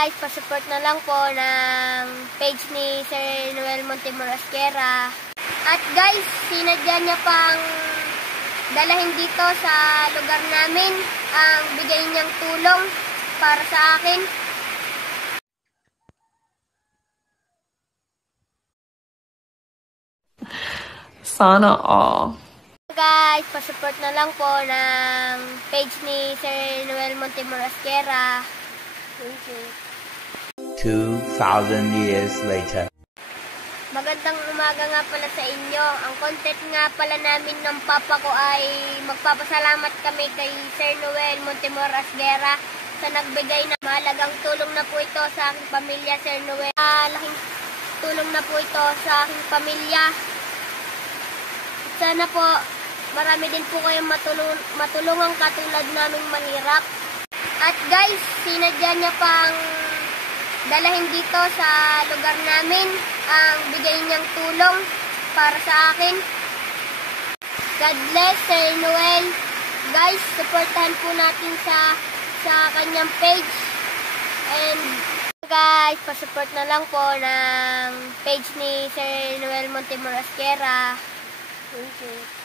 guys, pasupport na lang po ng page ni Sir Noel Montemor Asquera. At guys, sinadya niya pang dalahin dito sa lugar namin ang bigay niyang tulong para sa akin. Sana all. Guys, pasupport na lang po ng page ni Sir Noel Montemor Asquera. Thank you. 2,000 years later. Magandang umaga nga pala sa inyo. Ang content nga pala namin ng papa ko ay magpapasalamat kami kay Sir Noel Montemor Asquera sa nagbigay na mahalagang tulong na po ito sa aking pamilya, Sir Noel. Laking tulong na po ito sa aking pamilya. Sana po marami din po kayong matulungan katulad naming mahirap. At guys, sinadya niya pang dalahin dito sa lugar namin ang bigay niyang tulong para sa akin. God bless Sir Noel. Guys, supportahan po natin sa kanyang page. And guys, pasupport na lang po ng page ni Sir Noel Montemor Asquera. Thank you.